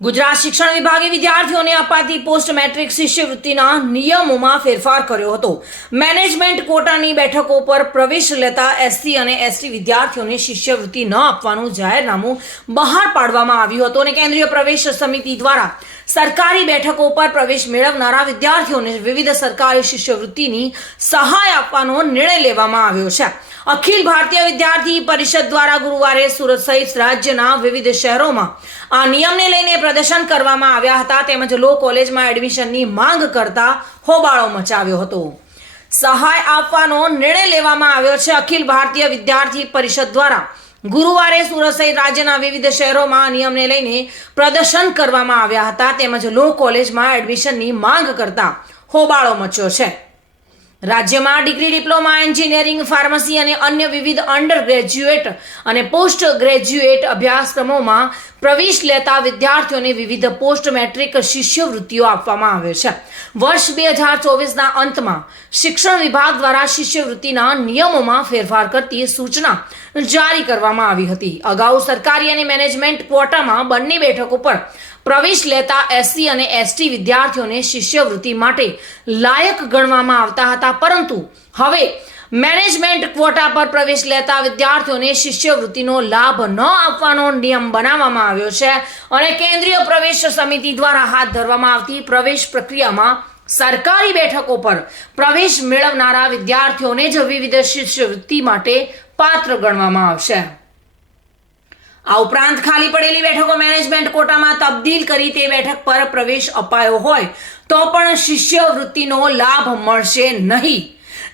ગુજરાત શિક્ષણ વિભાગે વિદ્યાર્થીઓને અપાતી પોસ્ટ મેટ્રિક શિષ્યવૃત્તિના નિયમોમાં ફેરફાર કર્યો હતો। મેનેજમેન્ટ કોટાની બેઠકો પર પ્રવેશ લેતા એસસી અને એસટી વિદ્યાર્થીઓને શિષ્યવૃત્તિ ન આપવાનું જાહેરનામું બહાર પાડવામાં આવ્યું હતું અને કેન્દ્રીય પ્રવેશ સમિતિ દ્વારા સરકારી બેઠકો પર પ્રવેશ મેળવનારા વિદ્યાર્થીઓને વિવિધ સરકારી શિષ્યવૃત્તિની સહાય આપવાનો નિર્ણય લેવામાં આવ્યો છે। અખિલ ભારતીય વિદ્યાર્થી પરિષદ દ્વારા ગુરુવારે સુરત સહિત રાજ્યના વિવિધ શહેરોમાં આ નિયમને લઈને પ્રદર્શન કરવામાં આવ્યા હતા તેમજ લો કોલેજમાં એડમિશનની માંગ કરતા હોબાળો મચાવ્યો હતો। સહાય આપવાનો નિર્ણય લેવામાં આવ્યો છે। અખિલ ભારતીય વિદ્યાર્થી પરિષદ દ્વારા ગુરુવારે સુરત સહિત રાજ્યના વિવિધ શહેરોમાં આ નિયમને લઈને પ્રદર્શન કરવામાં આવ્યા હતા તેમજ લો કોલેજમાં એડમિશનની માંગ કરતા હોબાળો મચ્યો છે। રાજ્યમાં ડિગ્રી, ડિપ્લોમા, એન્જિનિયરિંગ, ફાર્મસી અને અન્ય વિવિધ અંડર ગ્રેજ્યુએટ અને પોસ્ટ ગ્રેજ્યુએટ અભ્યાસક્રમોમાં પ્રવેશ લેતા વિદ્યાર્થીઓને વિવિધ પોસ્ટ મેટ્રિક શિષ્યવૃત્તિઓ આપવામાં આવે છે। વર્ષ 2024ના અંતમાં શિક્ષણ વિભાગ દ્વારા શિષ્યવૃત્તિના નિયમોમાં ફેરફાર કરતી સૂચના જારી કરવામાં આવી હતી। અગાઉ સરકારી અને મેનેજમેન્ટ ક્વોટામાં બંને બેઠકો પર પ્રવેશ લેતા એસસી અને એસટી વિદ્યાર્થીઓને શિષ્યવૃત્તિ માટે લાયક ગણવામાં આવતા હતા પરંતુ હવે મેનેજમેન્ટ ક્વોટા પર પ્રવેશ લેતા વિદ્યાર્થીઓને શિષ્યવૃત્તિનો લાભ ન આપવાનો નિયમ બનાવવામાં આવ્યો છે અને કેન્દ્રીય પ્રવેશ સમિતિ દ્વારા હાથ ધરવામાં આવતી પ્રવેશ પ્રક્રિયામાં સરકારી બેઠકો પર પ્રવેશ મેળવનારા વિદ્યાર્થીઓને જ વિવિધ શિષ્યવૃત્તિ માટે પાત્ર ગણવામાં આવશે। આ ઉપરાંત ખાલી પડેલી બેઠકો મેનેજમેન્ટ કોટામાં તબદીલ કરી તે બેઠક પર પ્રવેશ અપાયો હોય તો પણ શિષ્યવૃત્તિનો લાભ મળશે નહીં,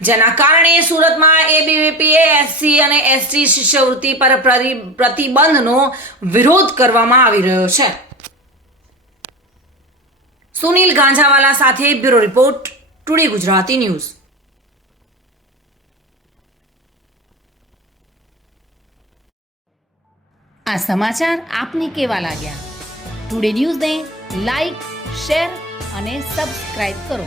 જેના કારણે સુરતમાં એબીવીપીએ એસસી અને એસટી શિષ્યવૃત્તિ પર પ્રતિબંધનો વિરોધ કરવામાં આવી રહ્યો છે। સુનિલ ગાંજાવાલા સાથે bureau report, today Gujarati news. આ સમાચાર આપને કેવા લાગ્યા? ટુડે ન્યૂઝને લાઈક, શેર અને સબસ્ક્રાઇબ કરો।